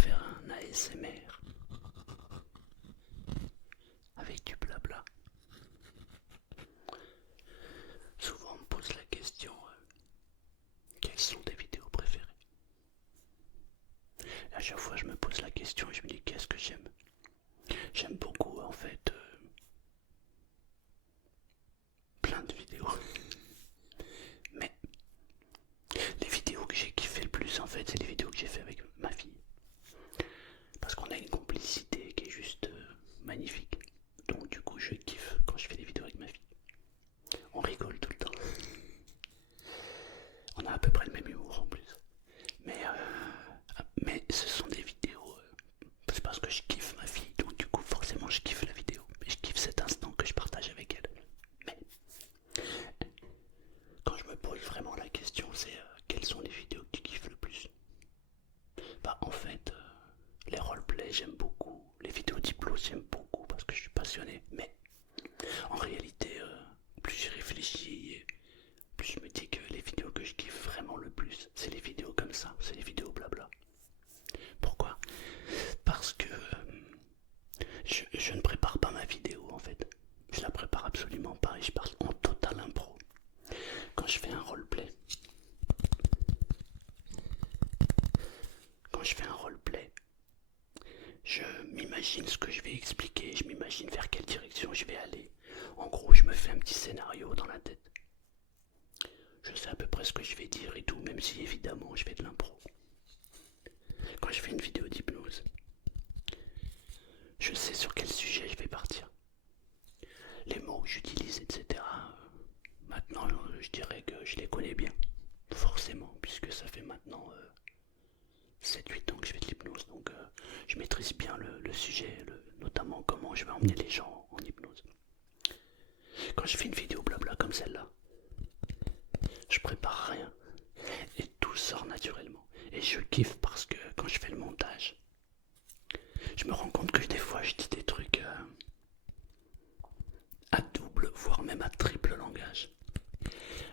faire un ASMR avec du blabla. Souvent on me pose la question quelles sont tes vidéos préférées? Et à chaque fois je me pose la question et je me dis qu'est-ce que j'aime? J'aime beaucoup en fait plein de vidéos. Mais les vidéos que j'ai kiffé le plus en fait c'est les vidéos que j'ai fait avec ma fille. Parce qu'on a une complicité qui est juste magnifique. Donc du coup je kiffe quand je fais des vidéos avec ma fille. On rigole tout le temps. On a à peu près le même humour en plus. Mais ce sont des vidéos. C'est parce que je kiffe ma fille. Donc du coup forcément je kiffe la vidéo. Et je kiffe cet instant que je partage avec elle. Mais quand je me pose vraiment la question c'est quelles sont les vidéos que tu kiffes le plus? Bah en fait les roleplays j'aime beaucoup. Les vidéos d'hypnose j'aime beaucoup parce que je suis passionné. Mais en réalité plus j'y réfléchis, plus je me dis que les vidéos que je kiffe vraiment le plus, c'est les vidéos comme ça, c'est les vidéos blabla. Pourquoi? Parce que je ne prépare pas ma vidéo en fait. Je la prépare absolument pas et je parle en total impro. Quand je fais un roleplay, quand je fais un roleplay, je m'imagine ce que je vais expliquer, je m'imagine vers quelle direction je vais aller. En gros, je me fais un petit scénario dans la tête. Je sais à peu près ce que je vais dire et tout, même si évidemment je fais de l'impro. Quand je fais une vidéo d'hypnose, je sais sur quel sujet je vais partir. Les mots que j'utilise, etc. Maintenant, je dirais que je les connais bien. Forcément, puisque ça fait maintenant 7-8 ans que je fais de l'hypnose. Donc je maîtrise bien le sujet, notamment comment je vais emmener les gens en hypnose. Quand je fais une vidéo blabla comme celle-là, je prépare rien. Et tout sort naturellement. Et je kiffe parce que quand je fais le montage, je me rends compte que des fois je dis des trucs à double, voire même à triple langage.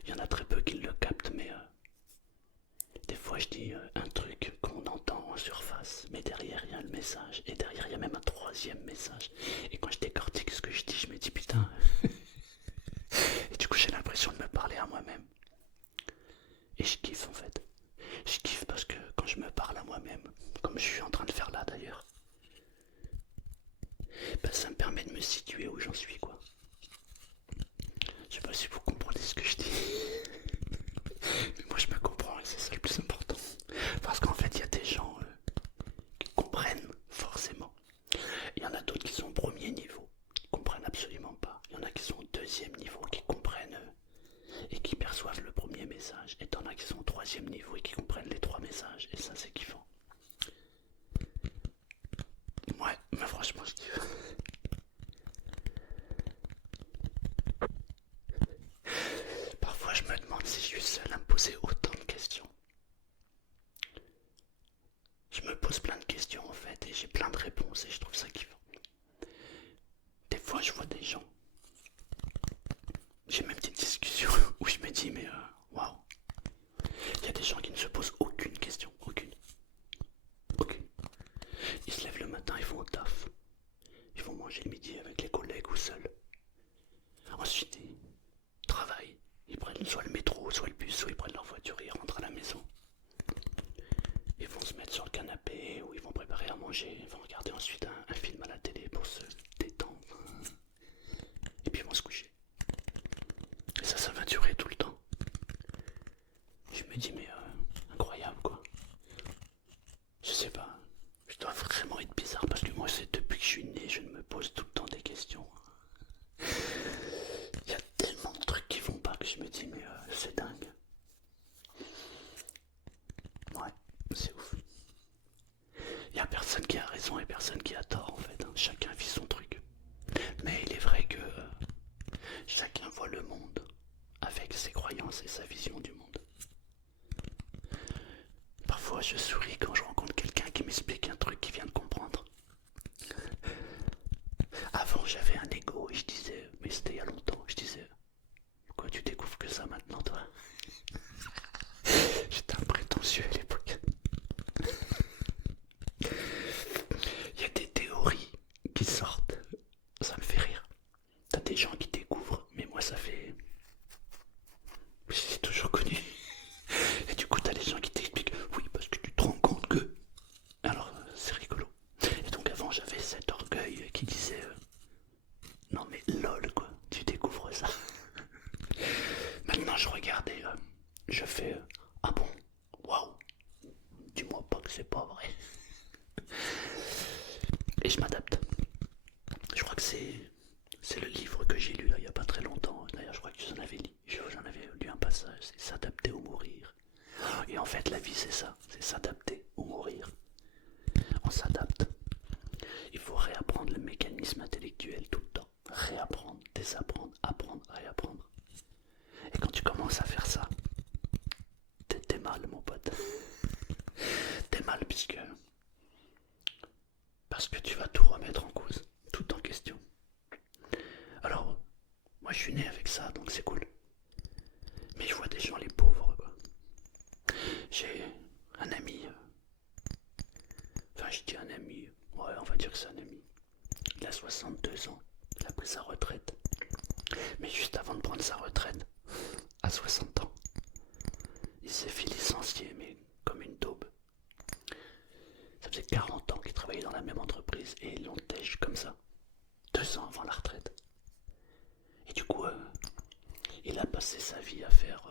Il y en a très peu qui le captent, mais des fois je dis un truc qu'on entend en surface, mais derrière il y a le message, et derrière il y a même un troisième message. Et quand je décortique ce que je dis, je me dis putain. Et du coup j'ai l'impression de me parler à moi-même. Et je kiffe en fait. Je kiffe parce que quand je me parle à moi-même, comme je suis en train de faire là d'ailleurs, ben, ça me permet de me situer où j'en suis quoi. Je sais pas si vous comprenez ce que je dis. Mais moi je me comprends et c'est ça le plus important. Parce qu'en fait il y a des gens qui comprennent forcément. Il y en a d'autres qui sont au premier niveau, qui comprennent absolument pas. Il y en a qui sont au deuxième niveau, qui comprennent et qui perçoivent le premier message. Et t'en as qui sont au troisième niveau et qui comprennent les trois messages. Et ça c'est kiffant. Ouais, mais franchement je kiffe. Parfois je me demande si je suis seul à me poser autant de questions. Je me pose plein de questions en fait et j'ai plein de réponses et je trouve ça kiffant. Des fois je vois des gens, j'ai même des discussions où je me dis mais waouh, il y a des gens qui ne se posent aucune question, aucune. Ils se lèvent le matin, ils vont au taf, ils vont manger le midi avec les collègues ou seuls. Ensuite ils travaillent, ils prennent soit le métro, soit le bus, soit ils prennent leur voiture et ils rentrent à la maison. Ils vont se mettre sur le canapé ou ils vont préparer à manger, ils vont regarder ensuite un film à la télé pour se détendre. Et puis ils vont se coucher. Et ça va durer tout le temps. Je me dis mais incroyable quoi. Je sais pas, je dois vraiment être bizarre parce que moi c'est depuis que je suis né, je me pose tout le temps des questions. Il y a tellement de trucs qui vont pas que je me dis mais c'est dingue. Ouais, c'est ouf. Il n'y a personne qui a raison et personne qui a tort en fait. Hein. Chacun vit son truc. Mais il est vrai que chacun voit le monde avec ses croyances et sa vision du monde. Parfois je souris quand je rencontre quelqu'un qui m'explique un truc qu'il vient de comprendre. Avant j'avais un ego et je disais, mais c'était il y a longtemps, je disais, quoi tu découvres que ça maintenant toi? J'étais un prétentieux à l'époque. c'est pas vrai. Et je m'adapte. Je crois que c'est le livre que j'ai lu là il n'y a pas très longtemps. D'ailleurs, je crois que j'en avais lu un passage, c'est s'adapter ou mourir. Et en fait, la vie, c'est ça, c'est s'adapter ou mourir. On s'adapte. Il faut réapprendre le mécanisme intellectuel tout le temps. Réapprendre, désapprendre, apprendre, réapprendre. Et quand tu commences à faire ça, t'es mal, mon pote. T'es mal parce que tu vas tout remettre en cause, tout en question. Alors, moi je suis né avec ça, donc c'est cool. Mais je vois des gens les pauvres, quoi. J'ai un ami, enfin je dis un ami, ouais on va dire que c'est un ami. Il a 62 ans, il a pris sa retraite. Mais juste avant de prendre sa retraite, à 60 ans, il s'est fait licencier, mais comme une daube. Ça faisait 40 ans qu'il travaillait dans la même entreprise et ils l'ont têche comme ça, 2 ans avant la retraite. Et du coup, il a passé sa vie à faire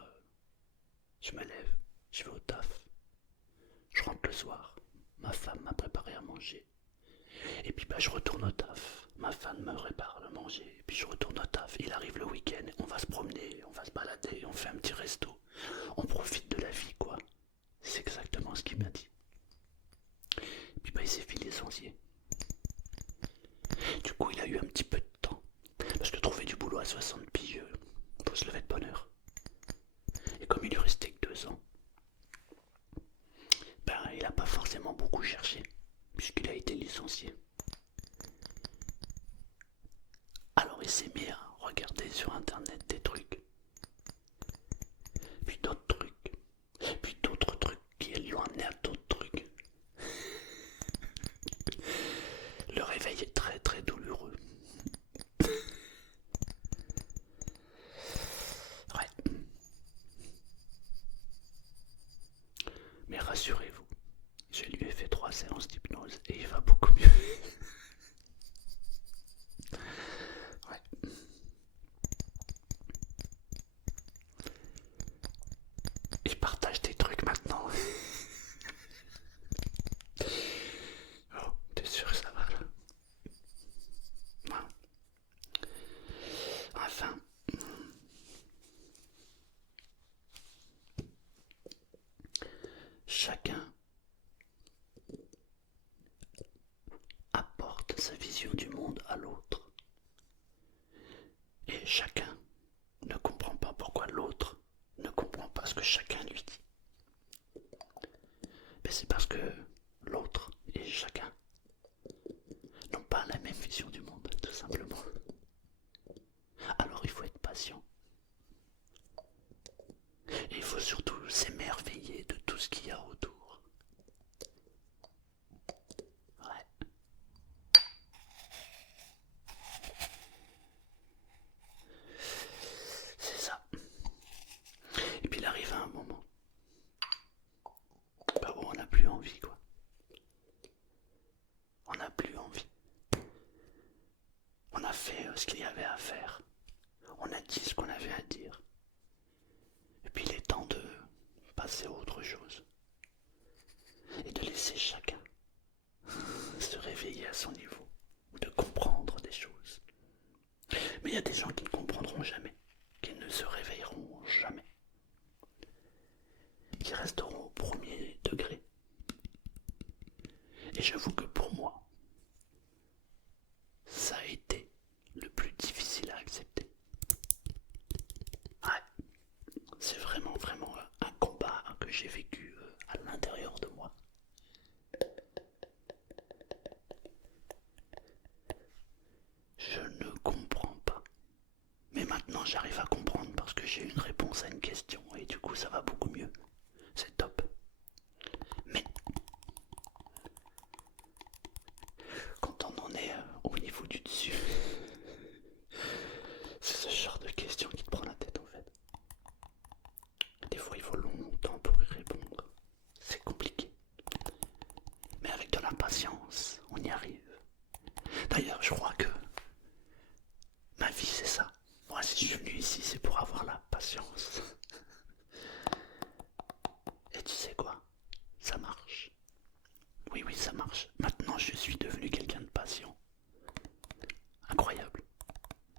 je me lève, je vais au taf, je rentre le soir, ma femme m'a préparé à manger. Et puis je retourne au taf, ma femme me prépare le manger, et puis je retourne au taf, il arrive le week-end, on va se promener, on va se balader, on fait un petit resto, on profite de la vie quoi. C'est exactement ce qu'il m'a dit. Et puis il s'est fait licencier. Du coup il a eu un petit peu de temps, parce que trouver du boulot à 60 piges, faut se lever de bonne heure. Et comme il lui restait que 2 ans, il n'a pas forcément beaucoup cherché, puisqu'il a été licencié. Alors il s'est mis à regarder sur internet des trucs, puis d'autres trucs, puis d'autres trucs qui l'ont amené à d'autres trucs. Le réveil est très très douloureux. Ouais. Mais rassurez-vous, je lui ai fait 3 séances d'hypnose et il va beaucoup mieux. Ouais. Il partage des trucs maintenant. Oh, t'es sûr que ça va là? Ouais. Enfin, chacun apporte sa vision du monde à l'autre. Et chacun ne comprend pas pourquoi l'autre ne comprend pas ce que chacun lui dit. Mais c'est parce que l'autre et chacun n'ont pas la même vision du monde, tout simplement. Alors il faut être patient. Et il faut surtout s'émerveiller de tout ce qu'il y a autour. Ouais. C'est ça. Et puis il arrive à un moment où on n'a plus envie, quoi. On n'a plus envie. On a fait ce qu'il y avait à faire. On a dit ce qu'on avait à dire. Et puis il est temps de passer à autre chose. Et de laisser chacun se réveiller à son niveau. De comprendre des choses. Mais il y a des gens qui ne comprendront jamais. Qui ne se réveilleront jamais. Qui resteront au premier degré. Et j'avoue que pour moi, ça a été le plus difficile à accepter. Ouais, c'est vraiment un combat que j'ai vécu à l'intérieur de moi. Je ne comprends pas. Mais maintenant j'arrive à comprendre parce que j'ai une réponse à une question et du coup ça va beaucoup mieux. C'est top. Mais quand on en est au niveau du dessus, c'est ce genre de question qui te prend la tête en fait. Des fois il faut longtemps pour y répondre. C'est compliqué. Mais avec de la patience, on y arrive. D'ailleurs, je crois que ma vie c'est ça. Moi si je suis venu ici c'est pour avoir la patience. Et tu sais quoi? Ça marche. Oui, oui, ça marche. Maintenant, je suis devenu quelqu'un de patient. Incroyable.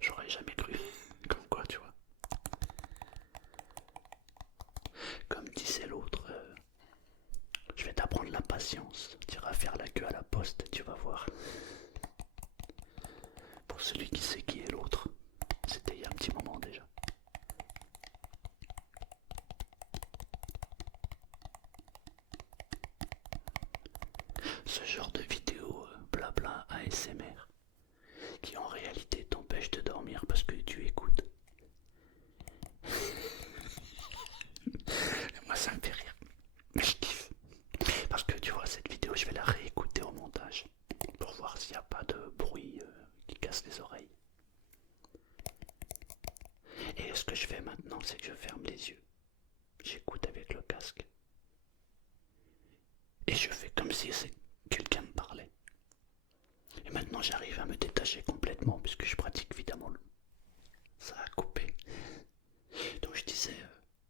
J'aurais jamais cru. Comme quoi, tu vois. Comme disait l'autre, je vais t'apprendre la patience. Tu iras faire la queue à la poste, tu vas voir. Pour celui qui sait qui est l'autre. C'était il y a un petit moment déjà. Ce genre de vidéo blabla ASMR qui en réalité t'empêche de dormir parce que tu écoutes. Moi ça me fait rire. Mais je kiffe. Parce que tu vois, cette vidéo, je vais la réécouter au montage pour voir s'il n'y a pas de bruit qui casse les oreilles. Et ce que je fais maintenant, c'est que je ferme les yeux. J'écoute avec le casque. Et je fais comme si quelqu'un me parlait. Et maintenant, j'arrive à me détacher complètement puisque je pratique évidemment. Ça a coupé. Donc je disais,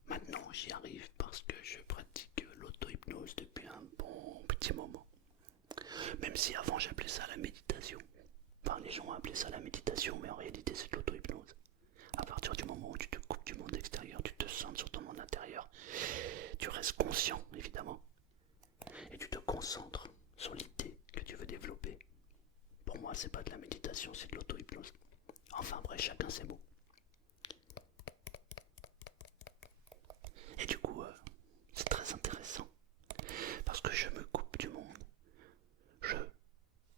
maintenant j'y arrive parce que je pratique l'auto-hypnose depuis un bon petit moment. Même si avant j'appelais ça la méditation. Enfin, les gens appelaient ça la méditation, mais en réalité c'est de l'auto-hypnose. À partir du moment où tu te coupes du monde extérieur, tu te centres sur ton monde intérieur, tu restes conscient évidemment, et tu te concentres sur l'idée que tu veux développer. Pour moi, c'est pas de la méditation, c'est de l'auto-hypnose. Enfin bref, chacun ses mots. Et du coup, c'est très intéressant parce que je me coupe du monde.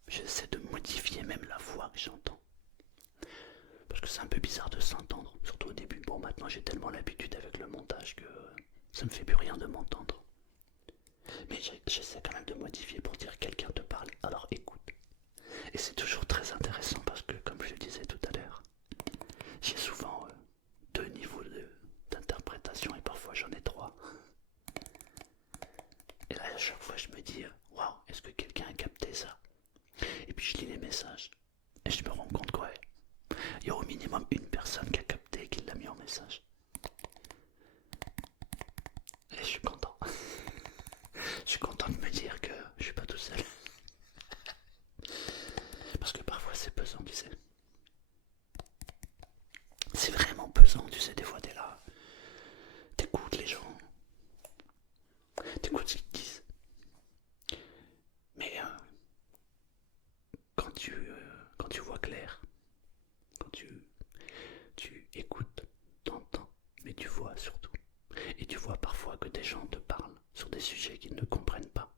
J'essaie de modifier même la voix que j'entends. Parce que c'est un peu bizarre de s'entendre, surtout au début. Bon, maintenant j'ai tellement l'habitude avec le montage que ça me fait plus rien de m'entendre. Mais j'essaie quand même de modifier pour dire quelqu'un te parle, alors écoute. Et c'est toujours très intéressant parce que, comme je le disais tout à l'heure, j'ai souvent deux niveaux d'interprétation et parfois j'en ai trois. Et là, à chaque fois, je me dis, waouh, est-ce que quelqu'un a capté ça? Et puis je lis les messages et je me rends compte quoi. Il y a au minimum une personne qui a capté et qui l'a mis en message. Et je suis content. Je suis content de me dire que je suis pas tout seul. Parce que parfois c'est pesant, tu sais. C'est vraiment pesant, tu sais, des fois t'es là. T'écoutes les gens. T'écoutes ce qu'ils disent. Mais quand tu vois clair, quand tu écoutes, t'entends, mais tu vois surtout. Et tu vois parfois que des gens te parlent sur des sujets qu'ils ne comprennent pas.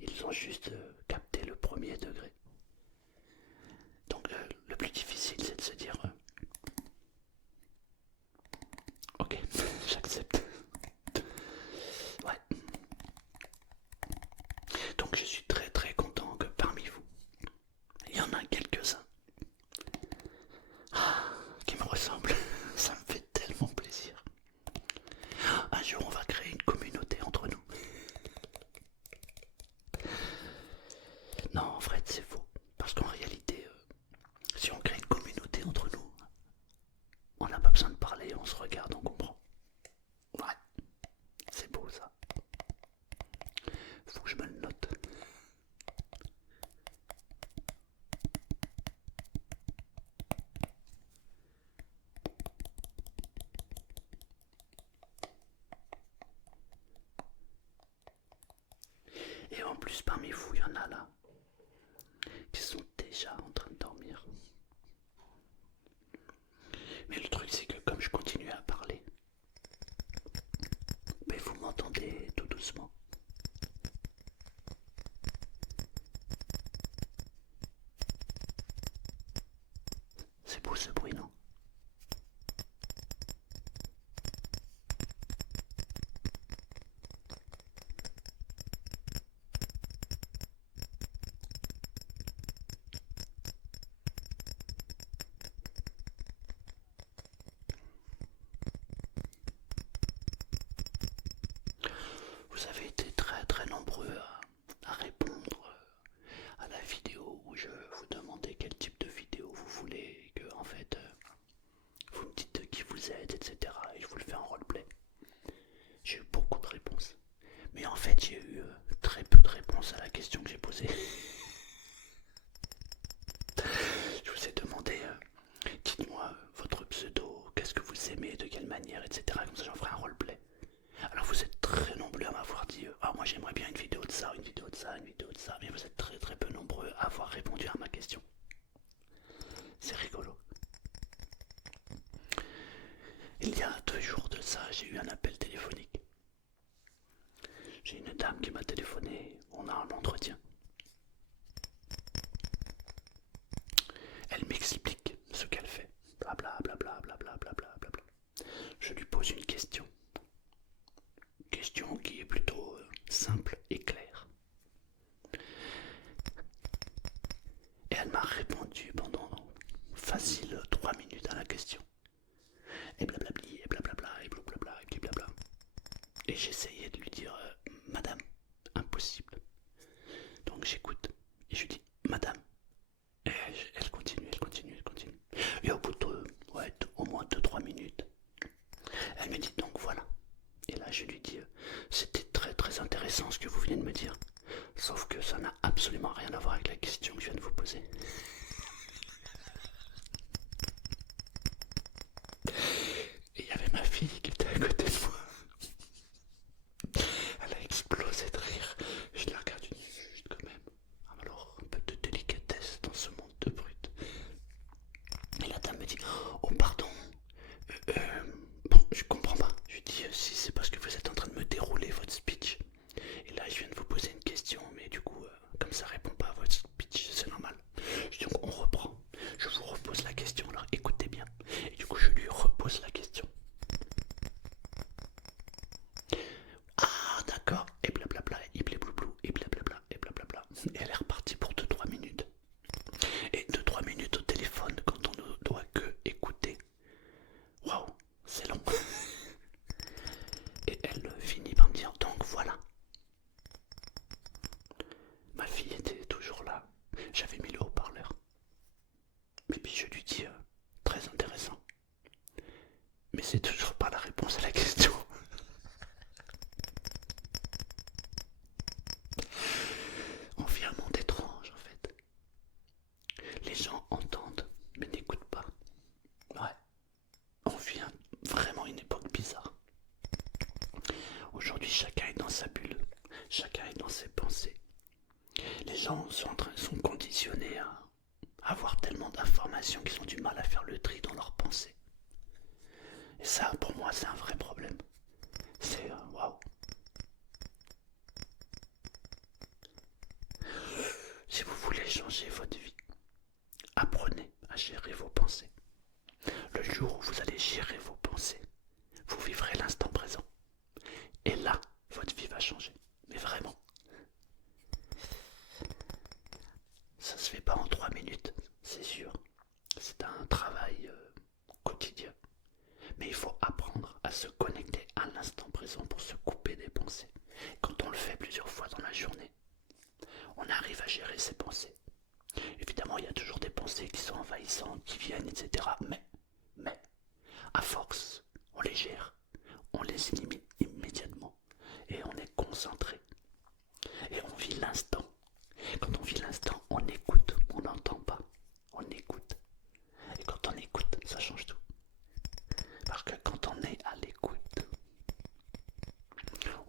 Ils ont juste capté le premier degré. Donc le plus difficile c'est de se dire ok, j'accepte. Ouais. Donc je suis très très content que parmi vous, il y en a quelques-uns qui me ressemblent. Ça me fait tellement plaisir. Un jour on va créer une communauté entre nous. Non, en fait c'est faux. Parce qu'en réalité, si on crée une communauté entre nous, on n'a pas besoin de parler, on se regarde, on comprend. Ouais, c'est beau ça. Faut que je me le note. Et en plus, parmi vous, il y en a là qui sont déjà en train de dormir. Mais le truc, c'est que comme je continue à parler, mais vous m'entendez tout doucement. C'est beau ce bruit, non? Vous avez été très très nombreux à répondre à la vidéo où je vous demandais quel type de vidéo vous voulez et que en fait vous me dites qui vous êtes, etc. Et je vous le fais en roleplay. J'ai eu beaucoup de réponses. Mais en fait j'ai eu très peu de de réponse à la question que j'ai posée. Je vous ai demandé, dites-moi votre pseudo, qu'est-ce que vous aimez, de quelle manière, etc. Comme ça j'en ferai un roleplay. Alors vous êtes très nombreux à m'avoir dit ah moi j'aimerais bien une vidéo de ça, une vidéo de ça, une vidéo de ça, mais vous êtes très très peu nombreux à avoir répondu à ma question. C'est rigolo. Il y a 2 jours de ça, j'ai eu un appel téléphonique. J'ai une dame qui m'a téléphoné, on a un entretien. Elle m'explique ce qu'elle fait. Blabla blabla blabla blabla blabla. Je lui pose une question. Question qui est plutôt simple et claire. Et elle m'a répondu pendant facile 3 minutes à la question. Et blablabli, et blablabla, et blablabla, et blabla. Et j'essayais de lui dire Madame, impossible. Donc j'écoute. Et je lui dis Madame. Et elle continue, elle continue, elle continue. Et au bout de au moins 2-3 minutes, elle me dit donc voilà. Et là je lui dis c'était très très intéressant ce que vous venez de me dire. Sauf que ça n'a absolument rien à voir avec la question que je viens de vous poser. Et il y avait ma fille qui était à côté de moi. Elle a explosé de rire. Je la regarde une minute quand même. Alors un peu de délicatesse dans ce monde de brut. Et la dame me dit oh pardon. Bon je comprends pas. Je lui dis si c'est parce que vous êtes en train de me dérouler votre speech. Et là je viens de vous poser une question mais du coup comme ça répond pas à votre speech c'est normal. Je dis donc on reprend. Je vous repose la question alors écoutez bien. Et du coup je lui repose la question. Ah d'accord, et blablabla, et blablablou, et blablabla, et blablabla. Et elle est repartie pour 2-3 minutes. Et 2-3 minutes au téléphone quand on ne doit que écouter. Waouh, c'est long. Et elle finit par me dire donc voilà. Ma fille était toujours là. J'avais mis le haut-parleur. Et puis je lui dis très intéressant. Mais c'est toujours pas la réponse à la question. On vit un monde étrange en fait. Les gens entendent mais n'écoutent pas. Ouais, on vit vraiment une époque bizarre. Aujourd'hui chacun est dans sa bulle, chacun est dans ses pensées. Les gens sont conditionnés à avoir tellement d'informations qu'ils ont du mal à faire le tri dans leurs pensées. Et ça pour moi c'est un vrai problème. C'est waouh. Si vous voulez changer votre vie, apprenez à gérer vos pensées. Le jour où vous allez gérer vos pensées, vous vivrez l'instant présent. Et là, votre vie va changer. Mais vraiment. Ça se fait pas en 3 minutes, c'est sûr. C'est un travail quotidien. Mais il faut apprendre à se connecter à l'instant présent pour se couper des pensées. Quand on le fait plusieurs fois dans la journée, on arrive à gérer ses pensées. Évidemment, il y a toujours des pensées qui sont envahissantes, qui viennent, etc. Mais, à force, on les gère, on les élimine immédiatement. Et on est concentré. Et on vit l'instant. Quand on vit l'instant, on écoute, on n'entend pas. On écoute. Et quand on écoute, ça change tout. Parce que quand on est à l'écoute,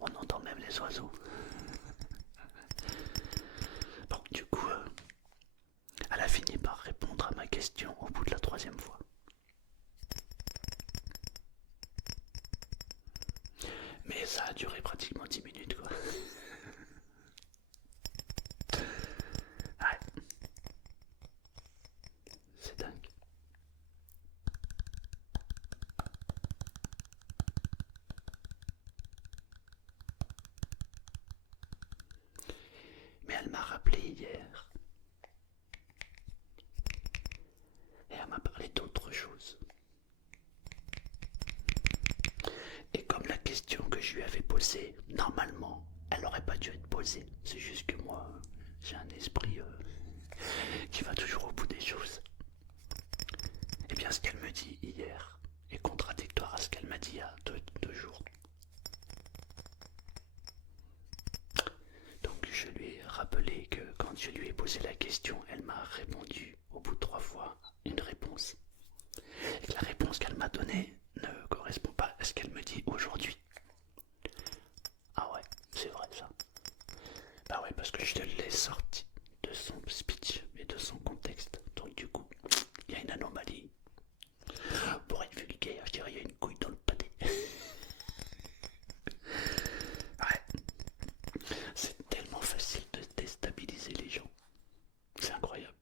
on entend même les oiseaux. Bon, du coup, elle a fini par répondre à ma question au bout de la 3e fois. Mais ça a duré pratiquement 10 minutes, quoi. Ouais. C'est dingue. Mais elle m'a rappelé hier. Et elle m'a parlé d'autre chose. Et comme la question que je lui avais posée, normalement, elle n'aurait pas dû être posée. C'est juste que moi, j'ai un esprit qui va toujours au bout des choses. Et bien ce qu'elle me dit hier est contradictoire à ce qu'elle m'a dit il y a 2 jours. Donc je je lui ai posé la question, elle m'a répondu au bout de 3 fois une réponse. Et que la réponse qu'elle m'a donnée ne correspond pas à ce qu'elle me dit aujourd'hui. Ah ouais, c'est vrai ça. Bah ouais, parce que je l'ai sorti de son speech et de son contexte. Donc du coup, il y a une anomalie. Pour être vulgaire, je dirais il y a une couille dans le pâté. Ouais, c'est tellement facile de déstabiliser les gens. C'est incroyable.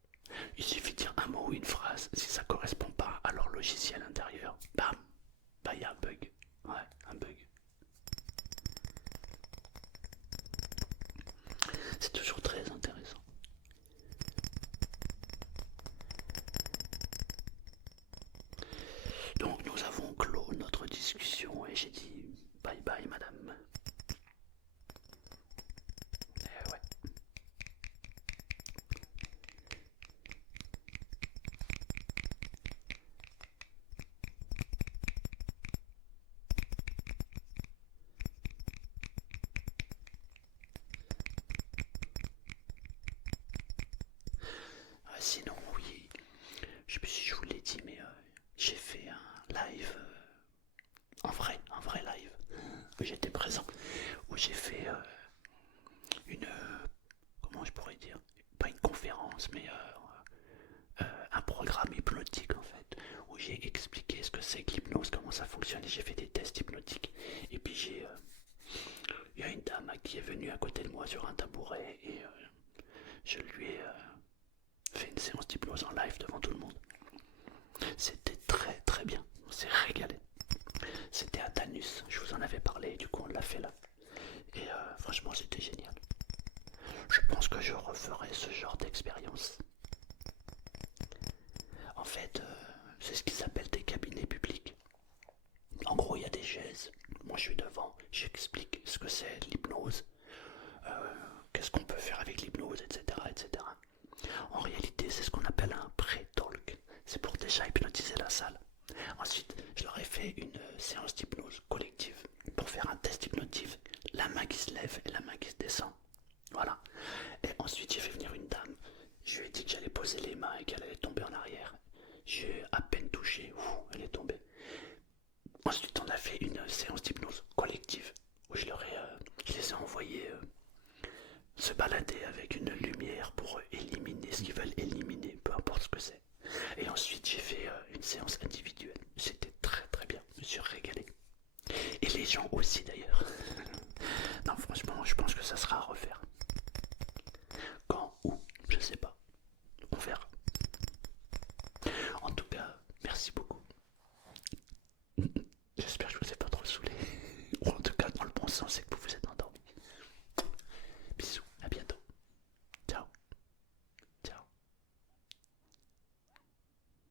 Il suffit de dire un mot ou une phrase, si ça correspond pas à leur logiciel intérieur, bam, bah il y a un bug. Ouais, un bug. C'est toujours très intéressant. Donc nous avons clos notre discussion et j'ai dit bye bye madame. Ouais. Ah, sinon oui, je sais plus si je vous l'ai dit mais j'ai fait un live, un vrai live, où j'étais présent, où j'ai fait une, comment je pourrais dire, pas une conférence mais un programme hypnotique en fait, où j'ai expliqué ce que c'est que l'hypnose, comment ça fonctionne, et j'ai fait des tests hypnotiques. Et puis il y a une dame qui est venue à côté de moi sur un tabouret et je lui ai fait une séance d'hypnose en live devant tout le monde. C'était très très bien, on s'est régalé. C'était à Danus, je vous en avais parlé, du coup on l'a fait là. Et franchement c'était génial. Je pense que je referai ce genre d'expérience. En fait, c'est ce qu'ils appellent des cabinets publics. En gros, il y a des chaises. Moi, je suis devant. J'explique ce que c'est l'hypnose, qu'est-ce qu'on peut faire avec l'hypnose, etc., etc. En réalité, c'est ce qu'on appelle un pré-talk. C'est pour déjà hypnotiser la salle. Ensuite, je leur ai fait une séance d'hypnose collective pour faire un test hypnotique. La main qui se lève et la main qui se descend. Voilà. Et ensuite, j'ai fait venir une dame. Je lui ai dit que j'allais poser les mains et qu'elle allait tomber en arrière. J'ai à peine touché, elle est tombée. Ensuite, on a fait une séance d'hypnose collective où je les ai envoyés se balader avec une lumière pour éliminer ce qu'ils veulent éliminer, peu importe ce que c'est. Et ensuite, j'ai fait une séance individuelle. C'était très très bien, je me suis régalé. Et les gens aussi d'ailleurs. Non, franchement, je pense que